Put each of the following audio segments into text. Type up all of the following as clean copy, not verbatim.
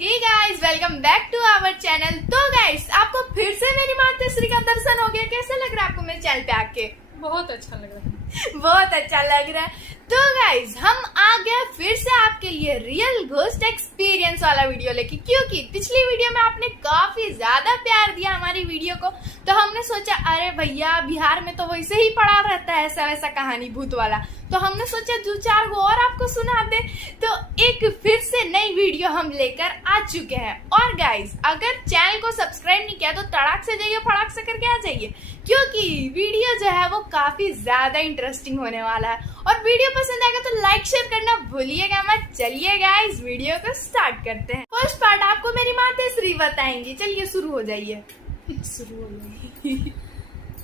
Hey guys, welcome back to our channel. तो guys, आपको फिर से मेरी माताश्री का दर्शन हो गया। कैसा लग रहा है आपको मेरे चैनल पे आके? बहुत अच्छा लग रहा है। बहुत अच्छा लग रहा है। तो गाइस, हम आ गए फिर से आपके लिए रियल घोस्ट एक्सपीरियंस वाला वीडियो लेके, क्योंकि पिछली वीडियो में आपने काफी ज्यादा प्यार दिया हमारी वीडियो को। तो हमने सोचा अरे भैया, बिहार में तो वैसे ही पड़ा रहता है ऐसा वैसा कहानी भूत वाला, तो हमने सोचा दो चार वो और आपको सुना दे। तो एक फिर से नई वीडियो हम लेकर आ चुके हैं। और गाइस, अगर चैनल को सब्सक्राइब नहीं किया तो तड़ाक से जाइए, फड़ाक से करके आ जाइए, क्योंकि वीडियो जो है वो काफी ज्यादा इंटरेस्टिंग होने वाला है। और वीडियो पसंद आएगा तो लाइक शेयर करना भूलिएगा मत। चलिए गाइस, वीडियो को स्टार्ट करते हैं। फर्स्ट पार्ट आपको मेरी माताश्री बताएंगी। चलिए शुरू हो जाइए। शुरू हो गई।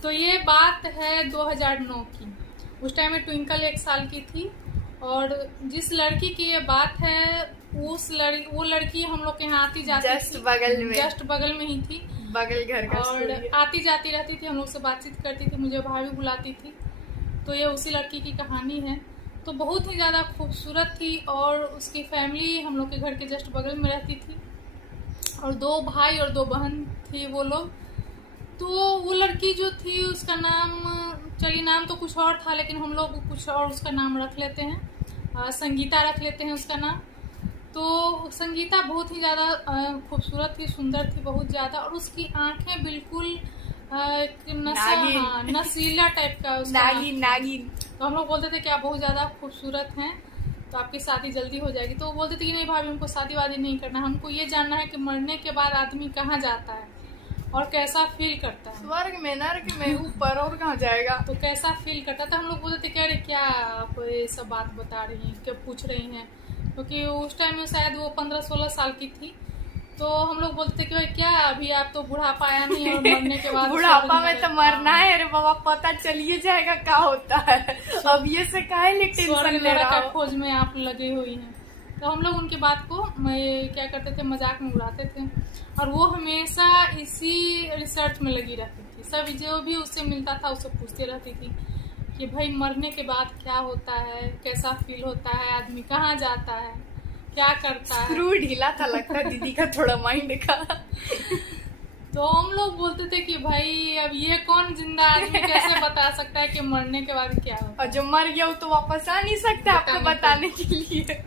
तो ये बात है 2009 की। उस टाइम में ट्विंकल 1 साल की थी, और जिस लड़की की ये बात है वो लड़की हम लोग के यहाँ आती जाती जस्ट बगल में ही थी, बगल घर का। और आती जाती रहती थी, हम लोग से बातचीत करती थी, मुझे भाभी बुलाती थी। तो ये उसी लड़की की कहानी है। तो बहुत ही ज़्यादा खूबसूरत थी, और उसकी फैमिली हम लोग के घर के जस्ट बगल में रहती थी, और 2 भाई और 2 बहन थी वो लोग। तो वो लड़की जो थी उसका नाम, चलिए नाम तो कुछ और था, लेकिन हम लोग कुछ और उसका नाम रख लेते हैं, संगीता रख लेते हैं उसका नाम। तो संगीता बहुत ही ज़्यादा खूबसूरत थी, सुंदर थी बहुत ज़्यादा, और उसकी आंखें बिल्कुल नशीला टाइप का नागिन। तो हम लोग बोलते थे कि आप बहुत ज़्यादा खूबसूरत हैं, तो आपकी शादी जल्दी हो जाएगी। तो वो बोलते थे कि नहीं भाभी, हमको शादी वादी नहीं करना, हमको ये जानना है कि मरने के बाद आदमी कहाँ जाता है और कैसा फील करता है। स्वर्ग में, नर्क में, ऊपर, और कहाँ जाएगा। तो कैसा फील करता था। हम लोग बोलते थे कि अरे क्या आप ये सब बात बता रही हैं, क्या पूछ रही हैं, क्योंकि उस टाइम में शायद वो 15-16 साल की थी। तो हम लोग बोलते थे कि भाई क्या, अभी आप तो बुढ़ापा आया नहीं, और मरने के बाद बुढ़ापा में तो मरना है। अरे बाबा, पता चलिए जाएगा क्या होता है। अब ये से काहे ले टेंशन ले रहा हो। खोज में आप लगे हुई हैं। तो हम लोग उनकी बात को क्या करते थे, मजाक में उड़ाते थे, और वो हमेशा इसी रिसर्च में लगी रहती थी। सब जो भी उससे मिलता था उससे पूछती रहती थी कि भाई मरने के बाद क्या होता है, कैसा फील होता है, आदमी कहाँ जाता है, क्या करता है। स्क्रू ढीला था लगता है दीदी का थोड़ा माइंड का। तो हम लोग बोलते थे कि भाई अब ये कौन जिंदा आदमी कैसे बता सकता है कि मरने के बाद क्या होता है। और जो मर गया वो तो वापस आ नहीं सकता आपको बताने के लिए।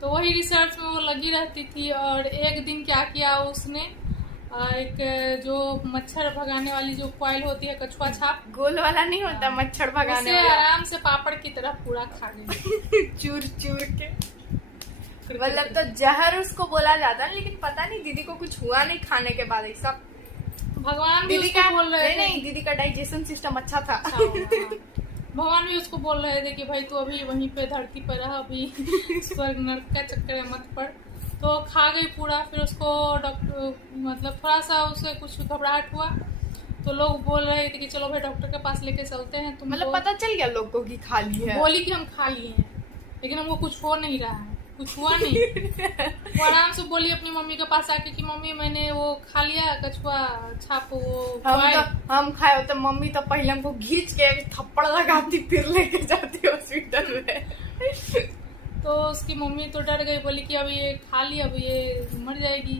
तो वही रिसर्च में वो लगी रहती थी। और एक दिन क्या किया उसने, एक जो मच्छर भगाने वाली जो कॉइल होती है, कछुआ छाप, गोल वाला नहीं होता, मच्छर भगाने वाला, आराम से पापड़ की तरह पूरा खा गई। चूर चूर के। मतलब तो जहर उसको बोला जाता है, लेकिन पता नहीं दीदी को कुछ हुआ नहीं खाने के बाद। ऐसा भगवान भी दीदी उसको का बोल रहे थे, नहीं, दीदी का डाइजेशन सिस्टम अच्छा था। भगवान भी उसको बोल रहे थे कि भाई तू अभी वहीं पे धरती पर रह, अभी स्वर्ग नर्क का चक्कर मत पड़। तो खा गई पूरा। फिर उसको डॉक्टर, मतलब थोड़ा सा उसे कुछ घबराहट हुआ, तो लोग बोल रहे थे कि चलो भाई डॉक्टर के पास लेके चलते हैं। तुम मतलब पता चल गया लोग को कि खा ली है। बोली कि हम खा लिए हैं, लेकिन हमको कुछ हो नहीं रहा है, कुछ हुआ नहीं। वो आराम से बोली अपनी मम्मी के पास आके कि मम्मी मैंने वो खा लिया कछुआ छाप। वो हम खाए तो मम्मी तो पहले हमको घींच के थप्पड़ लगाती, फिर लेके जाती हॉस्पिटल में। तो उसकी मम्मी तो डर गई, बोली कि अब ये खा ली, अब ये मर जाएगी।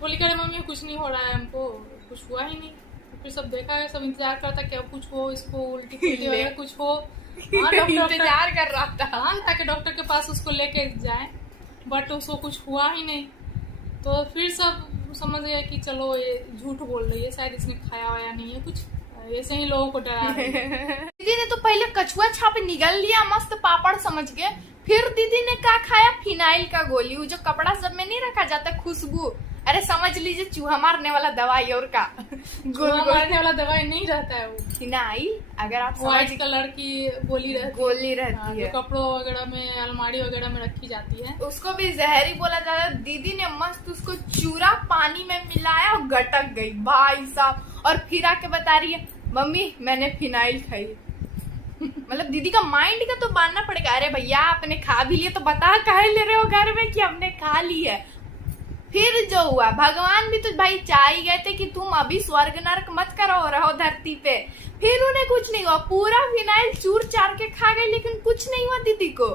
बोली कि अरे मम्मी कुछ नहीं हो रहा है, हमको कुछ हुआ ही नहीं। तो फिर सब देखा है, सब इंतजार करता कि अब कुछ हो, इसको उल्टी पुल्टी वगैरह कुछ हो। इंतजार कर रहा था ताकि डॉक्टर के पास उसको लेके जाए, बट उसको कुछ हुआ ही नहीं। तो फिर सब समझ गए कि चलो ये झूठ बोल रही है, शायद इसने खाया वाया नहीं है कुछ, ऐसे ही लोगों को डरा रही है। दीदी ने तो पहले कछुआ छाप निगल लिया, मस्त पापड़ समझ के। फिर दीदी ने क्या खाया, फिनाइल का गोली, वो जो कपड़ा सब में नहीं रखा जाता, खुशबू। अरे समझ लीजिए चूहा मारने वाला दवाई। और का चूहा मारने वाला दवाई नहीं रहता है वो, फिनाइल। अगर आप व्हाइट कलर की गोली रहती है, कपड़ों वगैरह में, अलमारी वगैरह में रखी जाती है, उसको भी जहरी बोला जाता है। दीदी ने मस्त उसको चूरा पानी में मिलाया और गटक गई भाई साहब। और फिर आके बता रही है मम्मी मैंने फिनाइल खाई। मतलब दीदी का माइंड का तो मानना पड़ेगा। अरे भैया आपने खा भी लिया तो बता काहे ले रहे हो घर में कि हमने खा ली है। फिर जो हुआ, भगवान भी तो भाई चाह ही गए थे कि तुम अभी स्वर्ग नर्क मत करो, रहो धरती पे। फिर उन्हें कुछ नहीं हुआ, पूरा फिनाइल चूर चार के खा गए, लेकिन कुछ नहीं हुआ दीदी को।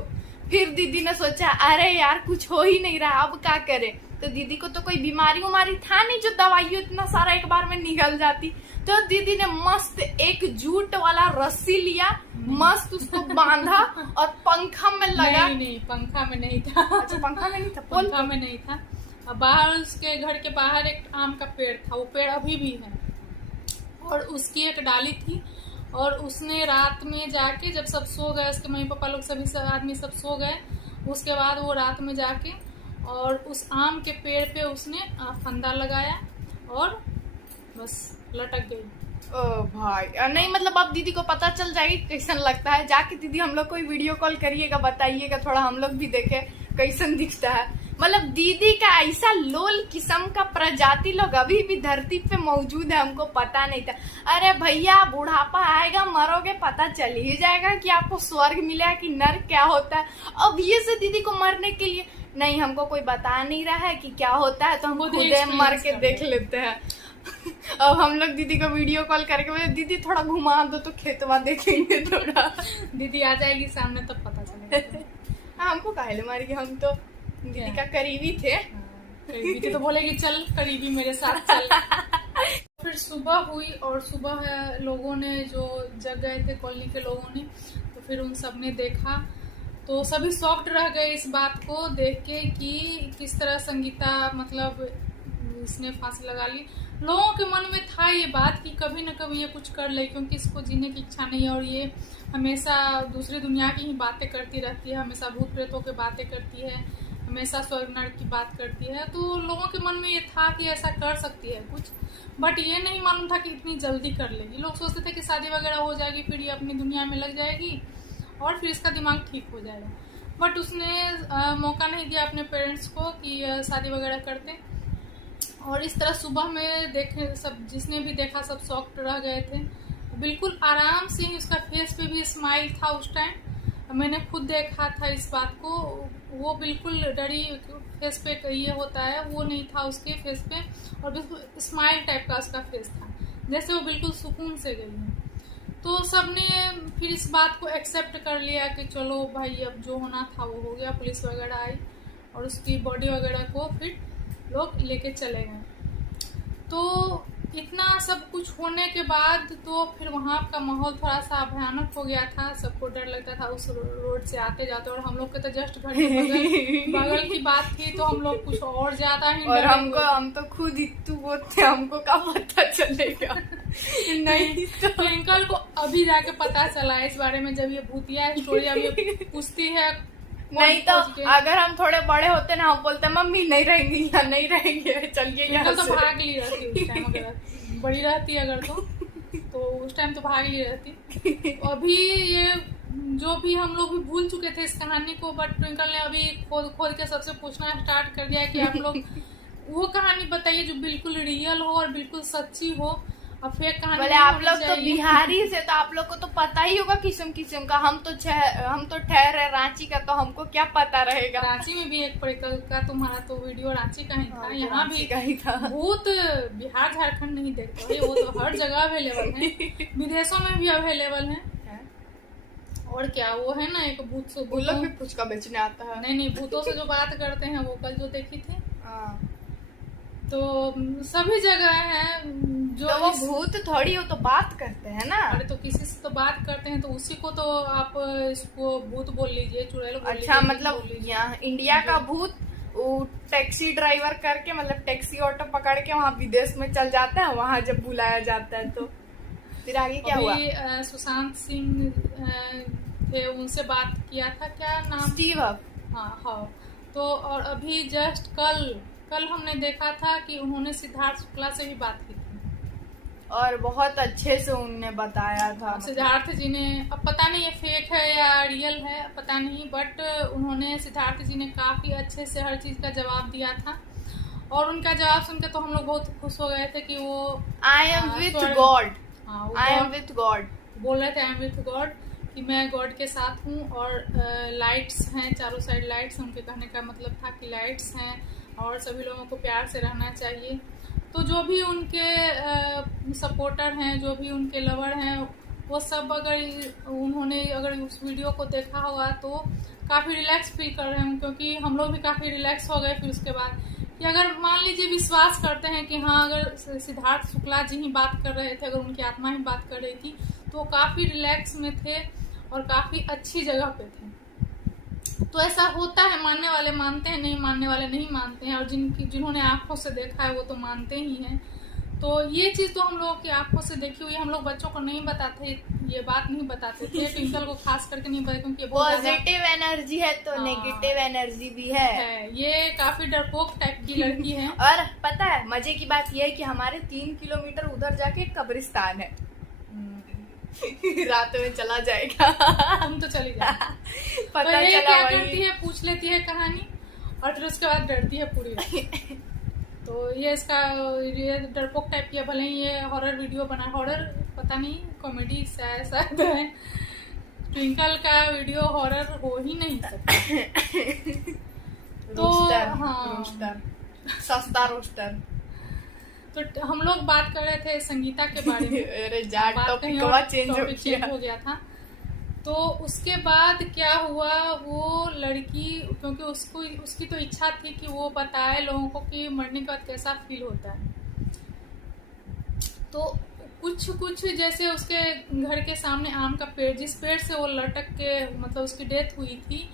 फिर दीदी ने सोचा अरे यार कुछ हो ही नहीं रहा, अब क्या करे। तो दीदी को तो कोई बीमारी उमारी था नहीं जो दवाइयों इतना सारा एक बार में निकल जाती। तो दीदी ने मस्त एक जूट वाला रस्सी लिया, मस्त उसको बांधा और पंखा में लगा। नहीं पंखा में नहीं था। अच्छा पंखा में नहीं था, पंखा में नहीं था। अब बाहर उसके घर के बाहर एक आम का पेड़ था, वो पेड़ अभी भी है, और उसकी एक डाली थी। और उसने रात में जाके जब सब सो गए, उसके मम्मी पापा लोग सभी आदमी सब सो गए, उसके बाद वो रात में जाके और उस आम के पेड़ पे उसने फंदा लगाया और बस लटक गई। ओ भाई, नहीं मतलब अब दीदी को पता चल जाएगी कैसन लगता है। जाके दीदी हम लोग को वीडियो कॉल करिएगा, बताइएगा, थोड़ा हम लोग भी देखे कैसन दिखता है। मतलब दीदी का ऐसा लोल किस्म का प्रजाति लोग अभी भी धरती पे मौजूद है, हमको पता नहीं था। अरे भैया बुढ़ापा आएगा, मरोगे, पता चल ही जाएगा कि आपको स्वर्ग मिलेगा कि नर्क क्या होता है। अब ये से दीदी को मरने के लिए नहीं, हमको कोई बता नहीं रहा है कि क्या होता है, तो हम खुद मर के देख लेते हैं। अब हम लोग दीदी को वीडियो कॉल करके बोले दीदी थोड़ा घुमा दो तो खेतवा देखेंगे थोड़ा। दीदी आ जाएगी सामने तब पता चलेगा। हमको काहे मारेगी, हम तो दीदी का करीबी थे। करीबी थे तो बोलेगी चल करीबी मेरे साथ चल। फिर सुबह हुई और सुबह लोगों ने जो जग गए थे कॉलोनी के लोगों ने, तो फिर उन सब ने देखा तो सभी शॉक्ड रह गए इस बात को देख के कि किस तरह संगीता मतलब इसने फांसी लगा ली। लोगों के मन में था ये बात कि कभी न कभी ये कुछ कर ले, क्योंकि इसको जीने की इच्छा नहीं है और ये हमेशा दूसरी दुनिया की ही बातें करती रहती है, हमेशा भूत प्रेतों की बातें करती है, हमेशा स्वर्ग नर्क की बात करती है। तो लोगों के मन में ये था कि ऐसा कर सकती है कुछ, बट ये नहीं मालूम था कि इतनी जल्दी कर लेगी। लोग सोचते थे कि शादी वगैरह हो जाएगी, फिर ये अपनी दुनिया में लग जाएगी और फिर इसका दिमाग ठीक हो जाएगा। बट उसने मौका नहीं दिया अपने पेरेंट्स को कि शादी वगैरह करते। और इस तरह सुबह में देखे सब, जिसने भी देखा सब शॉक्ड रह गए थे। बिल्कुल आराम से ही उसका फेस पे भी स्माइल था उस टाइम, मैंने खुद देखा था इस बात को। वो बिल्कुल डरी फेस पे ये होता है वो नहीं था उसके फेस पे, और बिल्कुल स्माइल टाइप का उसका फेस था, जैसे वो बिल्कुल सुकून से गई है। तो सबने फिर इस बात को एक्सेप्ट कर लिया कि चलो भाई अब जो होना था वो हो गया। पुलिस वगैरह आई और उसकी बॉडी वगैरह को फिर लोग लेके चले गए। तो इतना सब कुछ होने के बाद तो फिर वहाँ का माहौल थोड़ा सा भयानक हो गया था, सबको डर लगता था उस रोड से आते जाते। और हम लोग के तो जस्ट घर के बगल की बात थी, तो हम लोग कुछ और ज्यादा ही और हम तो खुद इतू थे, हमको क्या पता चलेगा। नहीं तो ट्विंकल को अभी जाके पता चला इस बारे में, जब ये भूतिया स्टोरी अभी पूछती है। नहीं तो अगर हम थोड़े बड़े होते ना, हम बोलते मम्मी नहीं रहेंगे या नहीं रहेंगे, चलिए यहाँ तो भाग ली रहती उस टाइम, अगर बड़ी रहती अगर तो उस टाइम तो भाग ली रहती। अभी ये जो भी हम लोग भी भूल चुके थे इस कहानी को, बट ट्विंकल ने अभी खोद के सबसे पूछना स्टार्ट कर दिया कि आप लोग वो कहानी बताइए जो बिल्कुल रियल हो और बिल्कुल सच्ची हो। अब फेक कहानी बोले आप लोग तो बिहारी से, तो आप लोग को तो पता ही होगा किस्म किस्म का। हम तो ठहरे रांची का, तो हमको क्या पता रहेगा। रांची में भी एक परिकल का तुम्हारा तो वीडियो रांची का ही था, यहाँ भी का ही था। भूत बिहार झारखंड नहीं देखते भाई, वो तो हर जगह अवेलेबल है, विदेशों में भी अवेलेबल है। और क्या वो है ना एक भूत, वो लोग भी पुचका बेचने आता है। नहीं भूतों से जो बात करते हैं वो कल जो देखी थी। तो सभी जगह है जो तो वो भूत थोड़ी हो तो बात करते हैं ना। अरे तो किसी से तो बात करते हैं, तो उसी को तो आप इसको भूत बोल लीजिए, चुड़ैल बोल लीजिए। अच्छा मतलब यहाँ इंडिया का भूत वो टैक्सी ड्राइवर करके, मतलब टैक्सी ऑटो पकड़ के वहाँ विदेश में चल जाता है, वहाँ जब बुलाया जाता है तो फिर आगे क्या हुआ? सुशांत सिंह थे, उनसे बात किया था, क्या नाम? स्टीव। हाँ। तो और अभी जस्ट कल हमने देखा था कि उन्होंने सिद्धार्थ शुक्ला से भी बात की थी और बहुत अच्छे से उन्होंने बताया था। सिद्धार्थ जी ने, अब पता नहीं ये फेक है या रियल है पता नहीं, बट उन्होंने सिद्धार्थ जी ने काफी अच्छे से हर चीज का जवाब दिया था। और उनका जवाब सुनकर तो हम लोग बहुत खुश हो गए थे कि वो I am with God, I am with God बोल रहे थे, आई एम विथ गॉड, कि मैं गॉड के साथ हूँ। और लाइट्स हैं चारों साइड, लाइट्स, उनके कहने का मतलब था कि लाइट्स हैं और सभी लोगों को प्यार से रहना चाहिए। तो जो भी उनके सपोर्टर हैं, जो भी उनके लवर हैं, वो सब अगर उन्होंने अगर उस वीडियो को देखा होगा तो काफ़ी रिलैक्स फील कर रहे हूँ, क्योंकि हम लोग भी काफ़ी रिलैक्स हो गए। फिर उसके बाद कि अगर मान लीजिए विश्वास करते हैं कि हाँ, अगर सिद्धार्थ शुक्ला जी ही बात कर रहे थे, अगर उनकी आत्मा ही बात कर रही थी, तो वो काफ़ी रिलैक्स में थे और काफ़ी अच्छी जगह पे थे। तो ऐसा होता है, मानने वाले मानते हैं, नहीं मानने वाले नहीं मानते हैं, और जिन्होंने आंखों से देखा है वो तो मानते ही हैं। तो ये चीज़ तो हम लोगों की आंखों से देखी हुई, हम लोग बच्चों को नहीं बताते, ये बात नहीं बताते थे, ट्विंकल को खास करके नहीं बताते, क्योंकि पॉजिटिव एनर्जी है तो नेगेटिव एनर्जी भी है। ये काफी डरपोक टाइप की लड़की है। और पता है मजे की बात यह है कि हमारे 3 किलोमीटर उधर जाके कब्रिस्तान है। रात में चला जाएगा। हम तो चली जाए। पता तो ये चला क्या करती है, पूछ लेती है कहानी और फिर उसके बाद डरती है पूरी। तो ये इसका ये डरपोक टाइप की है। भले ही ये हॉरर वीडियो बना, हॉरर पता नहीं, कॉमेडी शायद है। ट्विंकल का वीडियो हॉरर हो ही नहीं सकता। तो रोस्टर, सस्ता रोस्टर। तो हम लोग बात कर रहे थे संगीता के बारे में। अरे टॉपिक चेंज हो गया था। तो उसके बाद क्या हुआ, वो लड़की, क्योंकि उसकी तो इच्छा थी कि वो बताए लोगों को कि मरने के बाद कैसा फील होता है। तो कुछ जैसे उसके घर के सामने आम का पेड़, जिस पेड़ से वो लटक के मतलब उसकी डेथ हुई थी,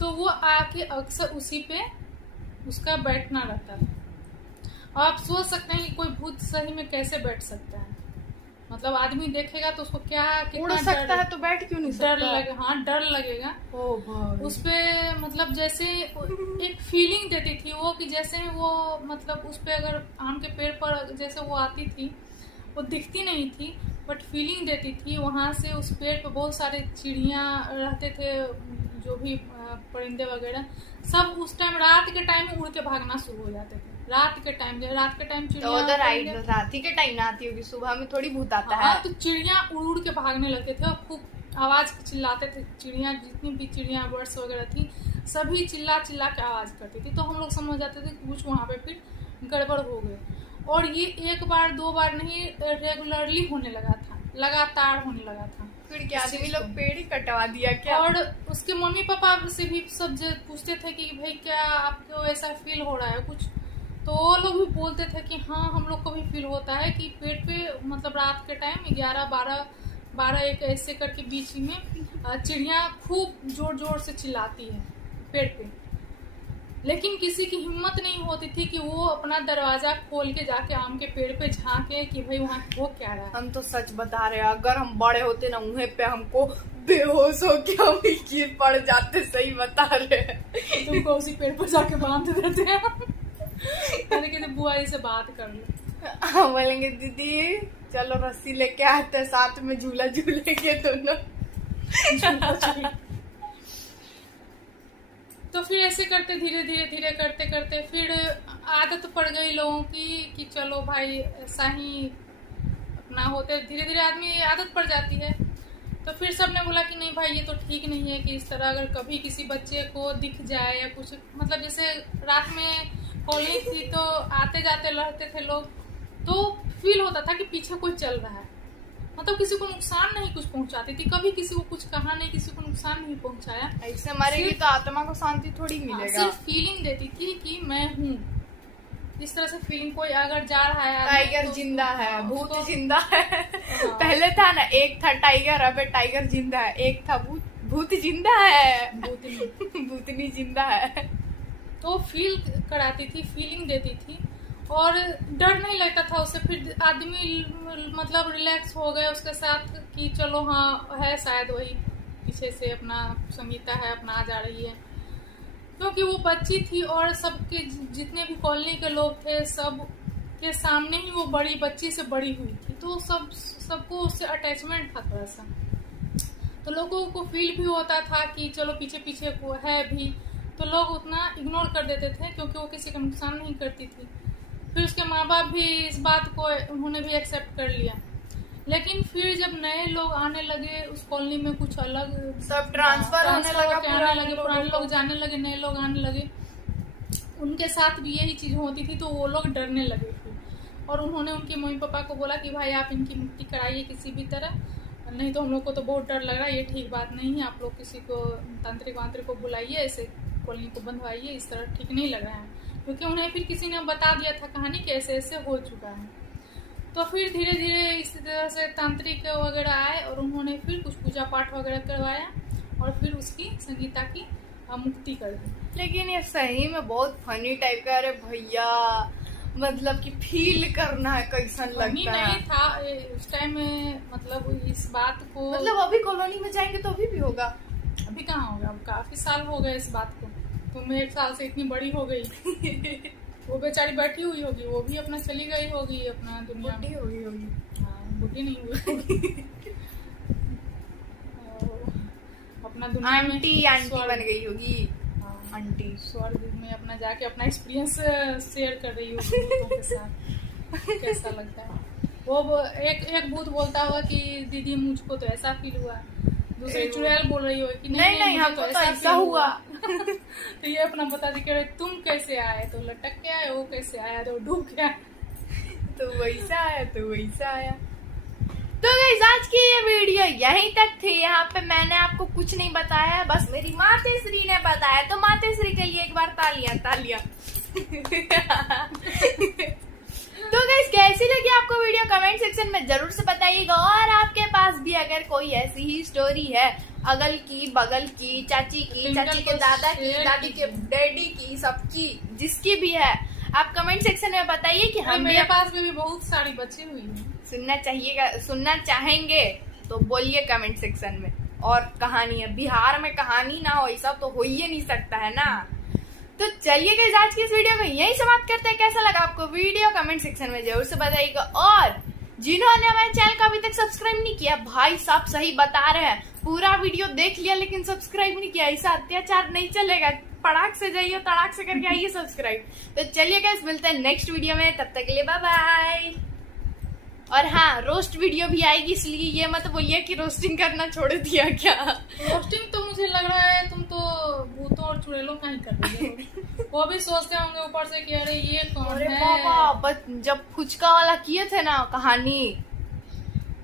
तो वो आके अक्सर उसी पे उसका बैठना रहता था। आप सोच सकते हैं कि कोई भूत सही में कैसे बैठ सकता है। मतलब आदमी देखेगा तो उसको क्या उड़ सकता है, तो बैठ क्यों नहीं सकता? डर लगे, हाँ डर लगेगा। ओ भाई। उस पे मतलब जैसे एक फीलिंग देती थी वो, कि जैसे वो मतलब उस पे अगर आम के पेड़ पर जैसे वो आती थी, वो दिखती नहीं थी बट फीलिंग देती थी। वहाँ से उस पेड़ पे बहुत सारे चिड़िया रहते थे, जो भी परिंदे वगैरह सब उस टाइम रात के टाइम उड़ के भागना शुरू हो जाते थे। रात के टाइम चिड़िया, तो उधर रात ही के टाइम ना आती होगी, सुबह में थोड़ी भूत आता है। तो चिड़िया उड़ के भागने लगते थे और खूब आवाज चिल्लाते थे। चिड़िया, जितनी भी चिड़िया बर्ड्स वगैरह थी, सभी चिल्ला चिल्ला के आवाज करती थी। तो हम लोग समझ जाते थे कि कुछ वहाँ पे फिर गड़बड़ हो गई। और ये एक बार दो बार नहीं, रेगुलरली होने लगा था, लगातार होने लगा था। फिर क्या आदमी लोग पेड़ ही कटवा दिया क्या? और उसके मम्मी पापा से भी सब पूछते थे कि भाई क्या आपको ऐसा फील हो रहा है कुछ, तो वो लोग भी बोलते थे कि हाँ हम लोग को भी फील होता है कि पेट पे मतलब रात के टाइम 11-12 ऐसे करके बीच में चिड़िया खूब जोर जोर से चिल्लाती है पेड़ पे। लेकिन किसी की हिम्मत नहीं होती थी कि वो अपना दरवाजा खोल के जाके आम के पेड़ पे झांके कि भाई वहाँ हो क्या रहा है। हम तो सच बता रहे हैं, अगर हम बड़े होते ना वहीं पे हमको बेहोश हो के हम गिर पड़ जाते। सही बता रहे हैं। तुमको उसी पेड़ पर जाके बांध देते हैं। अरे कहते बुआ जी से बात कर लो। हम बोलेंगे दीदी चलो रस्सी लेके आते हैं, साथ में झूला झूलेंगे दोनों। तो फिर ऐसे करते धीरे करते फिर आदत पड़ गई लोगों की कि चलो भाई ऐसा ही अपना होते, धीरे धीरे आदमी आदत पड़ जाती है। तो फिर सबने बोला कि नहीं भाई ये तो ठीक नहीं है कि इस तरह अगर कभी किसी बच्चे को दिख जाए या कुछ, मतलब जैसे रात में कॉलेज थी तो आते जाते लड़ते थे लोग, तो फील होता था कि पीछे कोई चल रहा है। मतलब किसी को नुकसान नहीं कुछ पहुंचाती थी, कभी किसी को कुछ कहा नहीं, किसी को नुकसान नहीं पहुंचाया। ऐसे मरेगी तो आत्मा को शांति थोड़ी मिलेगा। सिर्फ फीलिंग देती थी कि मैं हूँ, इस तरह से फीलिंग। कोई अगर जा रहा है, टाइगर तो जिंदा है, भूत जिंदा है। पहले था ना, एक था टाइगर, अब टाइगर जिंदा है। एक था भूत जिंदा है, भूतनी जिंदा है। तो फील कराती थी, फीलिंग देती थी और डर नहीं लगता था उससे। फिर आदमी मतलब रिलैक्स हो गए उसके साथ कि चलो हाँ है शायद वही पीछे से अपना संगीता है, अपना आ जा रही है। क्योंकि वो बच्ची थी और सबके जितने भी कॉलोनी के लोग थे सब के सामने ही वो बड़ी बच्ची से बड़ी हुई थी, तो सबको उससे अटैचमेंट था थोड़ा सा। तो लोगों को फील भी होता था कि चलो पीछे पीछे वो है भी, तो लोग उतना इग्नोर कर देते थे क्योंकि वो किसी का नुकसान नहीं करती थी। फिर उसके माँ बाप भी इस बात को उन्होंने भी एक्सेप्ट कर लिया। लेकिन फिर जब नए लोग आने लगे उस कॉलोनी में, कुछ अलग सब ट्रांसफर होने लगा, पुराने लोग जाने लगे, नए लोग आने लगे, उनके साथ भी यही चीज होती थी। तो वो लोग डरने लगे फिर, और उन्होंने उनके मम्मी पापा को बोला कि भाई आप इनकी मुक्ति कराइए किसी भी तरह, नहीं तो हम लोग को तो बहुत डर लग रहा है, ये ठीक बात नहीं है। आप लोग किसी को तांत्रिक वांत्रिक को बुलाइए, ऐसे कॉलोनी को बंधवाइए, इस तरह ठीक नहीं लग रहा है। क्योंकि उन्हें फिर किसी ने बता दिया था कहानी कि ऐसे ऐसे हो चुका है। तो फिर धीरे धीरे इसी तरह से तांत्रिक वगैरह आए और उन्होंने फिर कुछ पूजा पाठ वगैरह करवाया और फिर उसकी संगीता की मुक्ति कर दी। लेकिन ये सही में बहुत फनी टाइप का। अरे भैया मतलब कि फील करना है कैसन लगता है। नहीं था उस टाइम में, मतलब इस बात को, मतलब अभी कॉलोनी में जाएंगे तो अभी भी होगा? अभी कहाँ होगा, अब काफी साल हो गए इस बात को। तुम 1 साल से इतनी बड़ी हो गई वो बेचारी बैठी हुई होगी, वो भी अपना चली गई होगी अपना दुनिया में। हो गई होगी। हाँ, बुढ़ी नहीं हुई होगी अपना दुनिया में आंटी बन गई होगी। आंटी स्वर्ग में अपना जाके अपना एक्सपीरियंस शेयर कर रही होगी लोगों के साथ। कैसा लगता है वो एक भूत बोलता हुआ कि दीदी मुझको तो ऐसा फील हुआ, दूसरी चुड़ैल बोल रही हो कि नहीं हमको तो ऐसा हुआ तो ये अपना बता दी कि तुम कैसे आए, तो लटक के आए, वो कैसे आया, तो डूब के आए, तो वैसा आया। तो गाइस आज की ये वीडियो यहीं तक थी। यहाँ पे मैंने आपको कुछ नहीं बताया, बस मेरी मातेश्री ने बताया। तो मातेश्री के लिए एक बार तालियां तो गाइस कैसी लगी आपको वीडियो कमेंट सेक्शन में जरूर से बताइएगा। और आपके पास भी अगर कोई ऐसी ही स्टोरी है, अगल की, बगल की, चाची की, चाची के दादा की, दादी के डैडी की, सबकी, जिसकी भी है, आप कमेंट सेक्शन में बताइए कि हम मेरे पास में भी बहुत सारी बची हुई है। सुनना चाहेंगे तो बोलिए कमेंट सेक्शन में। और कहानी है, बिहार में कहानी ना हो ऐसा तो हो ही नहीं सकता है ना। तो चलिए गाइस आज की इस वीडियो को यही समाप्त करते हैं। कैसा लगा आपको वीडियो कमेंट सेक्शन में जरूर से बताइएगा। और जिन्होंने हमारे चैनल को अभी तक सब्सक्राइब नहीं किया, भाई साहब सही बता रहे हैं, पूरा वीडियो देख लिया लेकिन सब्सक्राइब नहीं किया, ऐसा अत्याचार नहीं चलेगा। पड़ाक से जाइए, तड़ाक से करके आइए सब्सक्राइब। तो चलिए गाइस मिलते हैं नेक्स्ट वीडियो में, तब तक के लिए बाय बाय। और हाँ, रोस्ट वीडियो भी आएगी, इसलिए ये मत बोलिए कि रोस्टिंग करना छोड़ दिया क्या। रोस्टिंग तो मुझे लग रहा है तुम तो भूतों और चुड़ैलों का ही कर रही हो। वो भी सोचते होंगे ऊपर से कि अरे ये कौन है। बाबा जब फुचका वाला किए थे ना कहानी,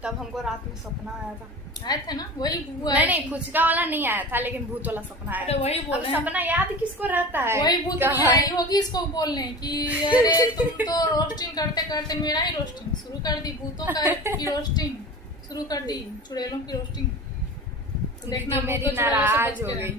तब हमको रात में सपना आया था। आए थे ना, वही हुआ। नहीं फुचका वाला नहीं आया था, लेकिन भूत वाला सपना आया था। वही बोल रहे हैं। सपना याद किसको रहता है? वही भूत आई होगी इसको बोलने कि अरे तुम तो रोस्टिंग करते करते मेरा ही रोस्टिंग शुरू कर दी, भूतों की रोस्टिंग शुरू कर दी, चुड़ैलों की रोस्टिंग। तो देखना मेरी नाराज हो गई।